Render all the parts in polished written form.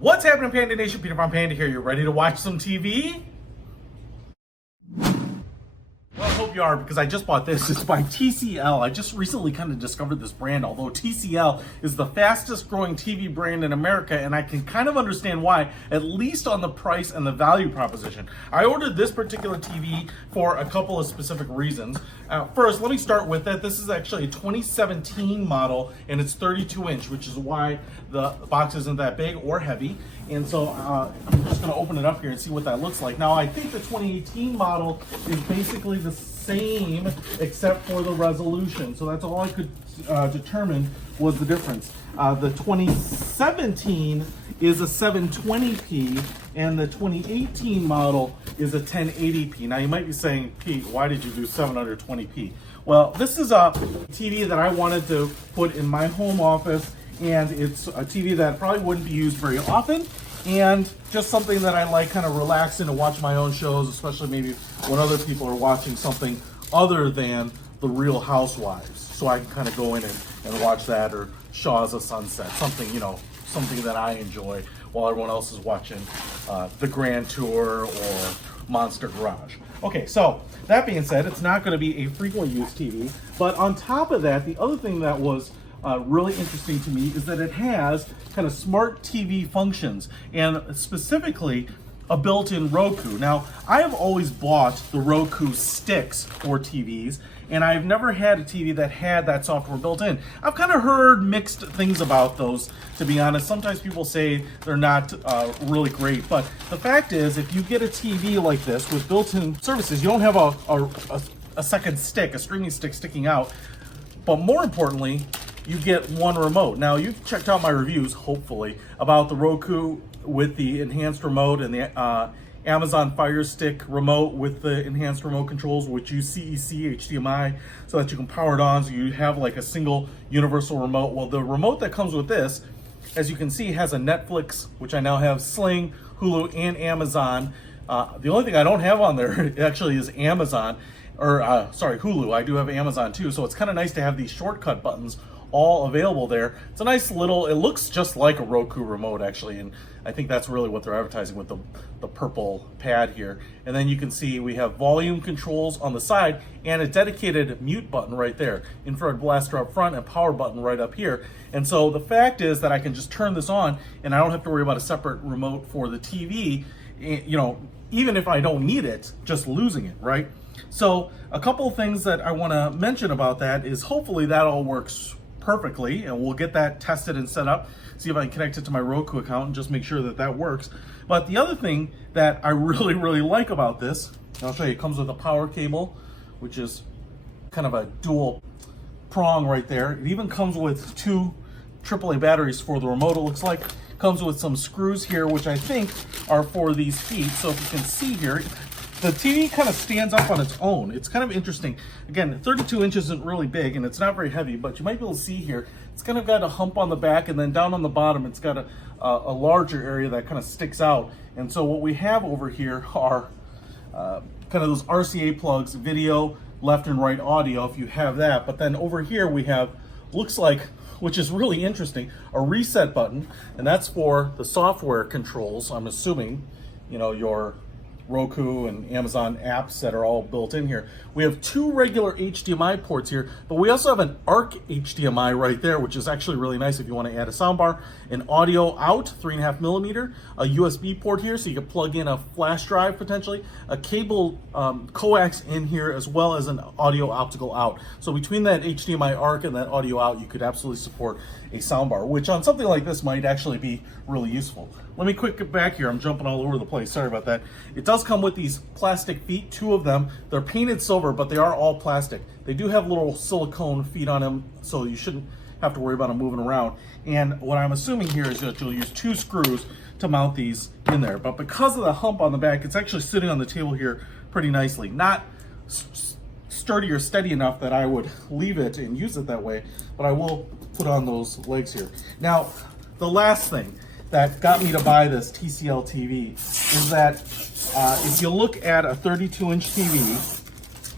What's happening, Panda Nation? Peter from Panda here. You ready to watch some TV? Well, I hope you are, because I just bought this. It's by TCL. I just recently kind of discovered this brand, although TCL is the fastest growing TV brand in America, and I can kind of understand why, at least on the price and the value proposition. I ordered this particular TV for a couple of specific reasons. First, let me start with that. This is actually a 2017 model, and it's 32-inch, which is why the box isn't that big or heavy. And so I'm just going to open it up here and see what that looks like. Now, I think the 2018 model is basically the same except for the resolution. So that's all I could determine was the difference. The 2017 is a 720p and the 2018 model is a 1080p. Now you might be saying, Pete, why did you do 720p? Well, this is a TV that I wanted to put in my home office, and it's a TV that probably wouldn't be used very often, and just something that I like kind of relaxing to watch my own shows, especially maybe when other people are watching something other than The Real Housewives. So I can kind of go in and watch that, or Shaw's of Sunset, something, you know, something that I enjoy while everyone else is watching The Grand Tour or Monster Garage. Okay, so that being said, it's not going to be a frequently used TV, but on top of that, the other thing that was really interesting to me is that it has kind of smart TV functions, and specifically a built-in Roku. Now, I have always bought the Roku sticks for TVs, and I've never had a TV that had that software built in. I've kind of heard mixed things about those, to be honest. Sometimes people say they're not really great, but the fact is, if you get a TV like this with built-in services, you don't have a second stick, a streaming stick sticking out, but more importantly, you get one remote. Now, you've checked out my reviews, hopefully, about the Roku with the enhanced remote and the Amazon Fire Stick remote with the enhanced remote controls, which use CEC HDMI so that you can power it on, so you have like a single universal remote. Well, the remote that comes with this, as you can see, has a Netflix, which I now have, Sling, Hulu, and Amazon. The only thing I don't have on there actually is Amazon, or sorry, Hulu. I do have Amazon too, so it's kind of nice to have these shortcut buttons all available there. It's a nice little, it looks just like a Roku remote actually, and I think that's really what they're advertising with the purple pad here. And then you can see we have volume controls on the side and a dedicated mute button right there, infrared blaster up front, and power button right up here. And so the fact is that I can just turn this on and I don't have to worry about a separate remote for the TV, you know, even if I don't need it, just losing it, right? So a couple of things that I want to mention about that is hopefully that all works perfectly, and we'll get that tested and set up, see if I can connect it to my Roku account and just make sure that that works. But the other thing that I really like about this, I'll show you, it comes with a power cable, which is kind of a dual prong right there. It even comes with two AAA batteries for the remote, it looks like. It comes with some screws here, which I think are for these feet. So if you can see here, the TV kind of stands up on its own. It's kind of interesting. Again, 32 inches isn't really big and it's not very heavy, but you might be able to see here, it's kind of got a hump on the back, and then down on the bottom, it's got a larger area that kind of sticks out. And so what we have over here are kind of those RCA plugs, video, left and right audio, if you have that. But then over here we have, looks like, which is really interesting, a reset button, and that's for the software controls, I'm assuming, you know, your Roku and Amazon apps that are all built in here. We have two regular HDMI ports here, but we also have an ARC HDMI right there, which is actually really nice if you want to add a soundbar, an audio out, 3.5 millimeter, a USB port here, so you can plug in a flash drive potentially, a cable coax in here, as well as an audio optical out. So between that HDMI ARC and that audio out, you could absolutely support a soundbar, which on something like this might actually be really useful. Let me quick get back here. I'm jumping all over the place. Sorry about that. It does come with these plastic feet, two of them. They're painted silver, but they are all plastic. They do have little silicone feet on them, so you shouldn't have to worry about them moving around. And what I'm assuming here is that you'll use two screws to mount these in there. But because of the hump on the back, it's actually sitting on the table here pretty nicely. Not sturdy or steady enough that I would leave it and use it that way, but I will put on those legs here. Now, the last thing that got me to buy this TCL TV is that if you look at a 32-inch TV,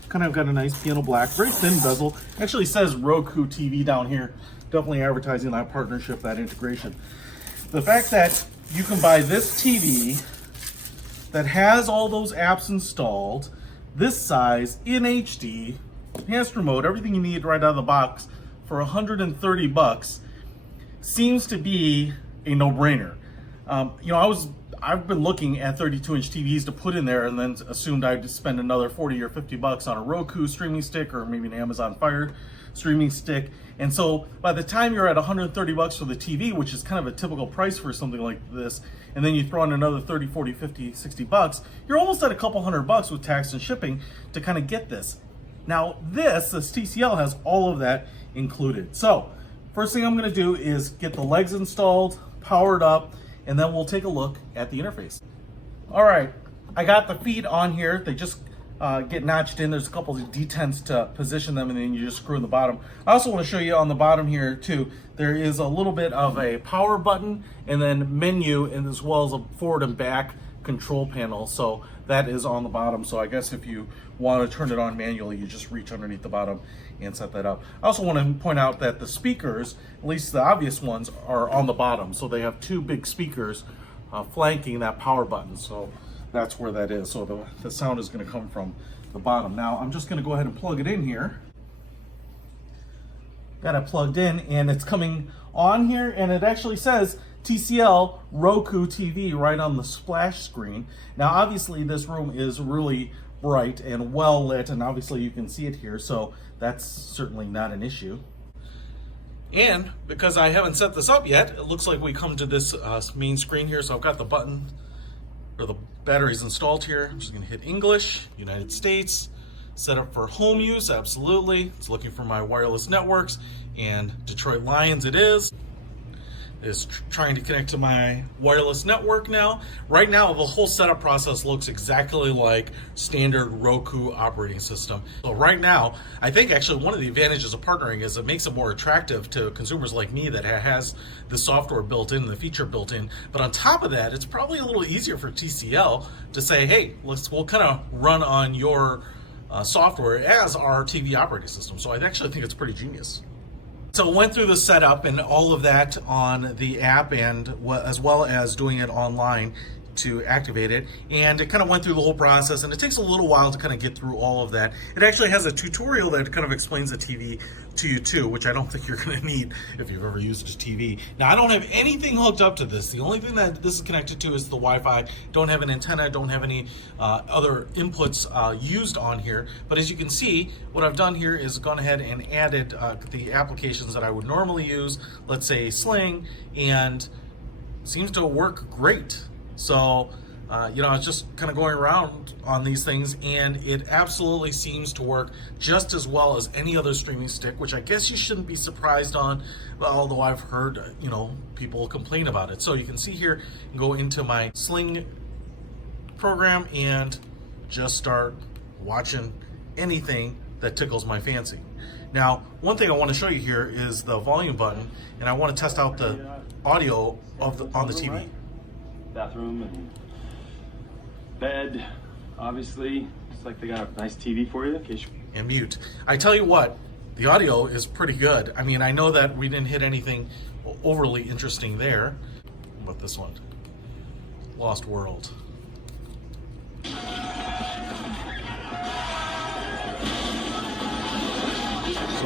kind of got a nice piano black, very thin bezel. Actually says Roku TV down here. Definitely advertising that partnership, that integration. The fact that you can buy this TV that has all those apps installed, this size, in HD, enhanced remote, everything you need right out of the box for 130 bucks. Seems to be a no-brainer. You know, I've been looking at 32-inch TVs to put in there and then assumed I'd spend another 40 or 50 bucks on a Roku streaming stick or maybe an Amazon Fire streaming stick. And so by the time you're at 130 bucks for the TV, which is kind of a typical price for something like this, and then you throw in another 30, 40, 50, 60 bucks, you're almost at a couple $100 with tax and shipping to kind of get this. Now this TCL has all of that included. So first thing I'm gonna do is get the legs installed, powered up, and then we'll take a look at the interface. All right, I got the feet on here. They just get notched in. There's a couple of detents to position them, and then you just screw in the bottom. I also want to show you on the bottom here too, there is a little bit of a power button and then menu, and as well as a forward and back control panel. So that is on the bottom. So I guess if you want to turn it on manually, you just reach underneath the bottom and set that up. I also want to point out that the speakers, at least the obvious ones, are on the bottom. So they have two big speakers flanking that power button. So that's where that is. So the sound is going to come from the bottom. Now I'm just going to go ahead and plug it in here. Got it plugged in, and it's coming on here, and it actually says TCL Roku TV right on the splash screen. Now obviously this room is really bright and well lit, and obviously you can see it here, so that's certainly not an issue. And because I haven't set this up yet, it looks like we come to this main screen here. So I've got the button, or the batteries installed here. I'm just gonna hit English, United States, set up for home use, absolutely. It's looking for my wireless networks, and Detroit Lions it is. Is trying to connect to my wireless network now. Right now, the whole setup process looks exactly like standard Roku operating system. So right now, I think actually one of the advantages of partnering is it makes it more attractive to consumers like me that has the software built in, the feature built in. But on top of that, it's probably a little easier for TCL to say, hey, we'll kind of run on your software as our TV operating system. So I actually think it's pretty genius. So went through the setup and all of that on the app, and as well as doing it online to activate it, and it kind of went through the whole process, and it takes a little while to kind of get through all of that. It actually has a tutorial that kind of explains the TV to you too, which I don't think you're going to need if you've ever used a TV. Now I don't have anything hooked up to this. The only thing that this is connected to is the Wi-Fi. Don't have an antenna, don't have any other inputs used on here, but as you can see, what I've done here is gone ahead and added the applications that I would normally use, let's say Sling, and seems to work great. So, you know, I was just kind of going around on these things, and it absolutely seems to work just as well as any other streaming stick, which I guess you shouldn't be surprised on, although I've heard, you know, people complain about it. So you can see here, go into my Sling program and just start watching anything that tickles my fancy. Now, one thing I want to show you here is the volume button, and I want to test out the audio on the TV. Right? Bathroom and bed, obviously. It's like they got a nice TV for you in case you... And mute. I tell you what, the audio is pretty good. I mean, I know that we didn't hit anything overly interesting there. How about this one? Lost World. So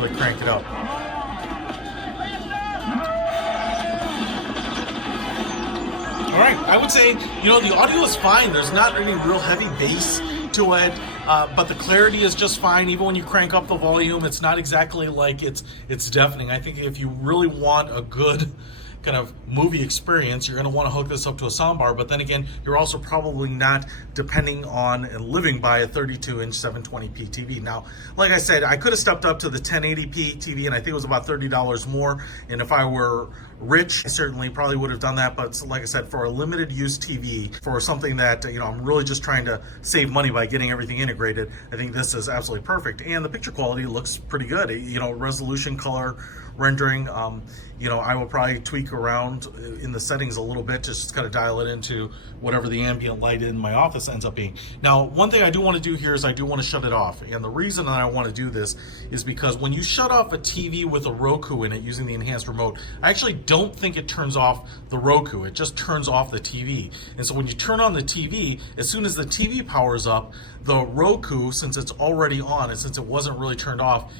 we crank it up. All right, I would say, you know, the audio is fine. There's not any real heavy bass to it, but the clarity is just fine. Even when you crank up the volume, it's not exactly like it's deafening. I think if you really want a good kind of movie experience, you're going to want to hook this up to a soundbar, but then again, you're also probably not depending on and living by a 32-inch 720p TV. Now, like I said, I could have stepped up to the 1080p TV, and I think it was about $30 more, and if I were rich, I certainly probably would have done that, but like I said, for a limited use TV, for something that, you know, I'm really just trying to save money by getting everything integrated, I think this is absolutely perfect. And the picture quality looks pretty good, you know, resolution, color, rendering, you know, I will probably tweak around in the settings a little bit to just kind of dial it into whatever the ambient light in my office ends up being. Now, one thing I do want to do here is I do want to shut it off. And the reason that I want to do this is because when you shut off a TV with a Roku in it using the enhanced remote, I actually don't think it turns off the Roku. It just turns off the TV. And so when you turn on the TV, as soon as the TV powers up, the Roku, since it's already on and since it wasn't really turned off,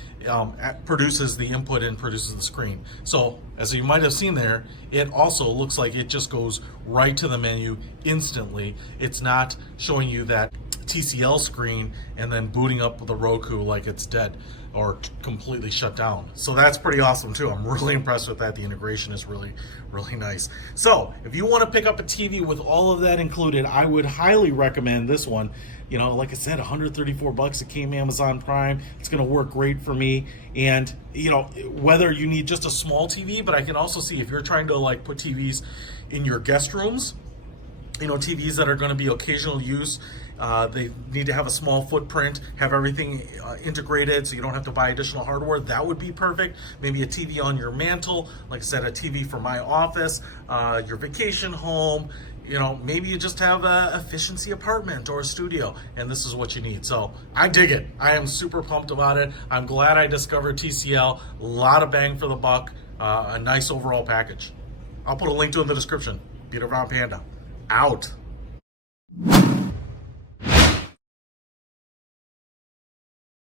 produces the input and produces the screen. So as you might have seen there, it also looks like it just goes right to the menu instantly. It's not showing you that TCL screen and then booting up the Roku like it's dead or completely shut down. So that's pretty awesome too. I'm really impressed with that. The integration is really, really nice. So if you want to pick up a TV with all of that included, I would highly recommend this one. You know, like I said, 134 bucks. It came Amazon Prime. It's going to work great for me. And, you know, whether you need just a small TV, but I can also see if you're trying to like put TVs in your guest rooms, you know, TVs that are going to be occasional use, they need to have a small footprint, have everything integrated so you don't have to buy additional hardware. That would be perfect. Maybe a TV on your mantle, like I said, a TV for my office, your vacation home. You know, maybe you just have a efficiency apartment or a studio, and this is what you need. So I dig it. I am super pumped about it. I'm glad I discovered TCL. A lot of bang for the buck. A nice overall package. I'll put a link to it in the description. Peter Von Panda, out.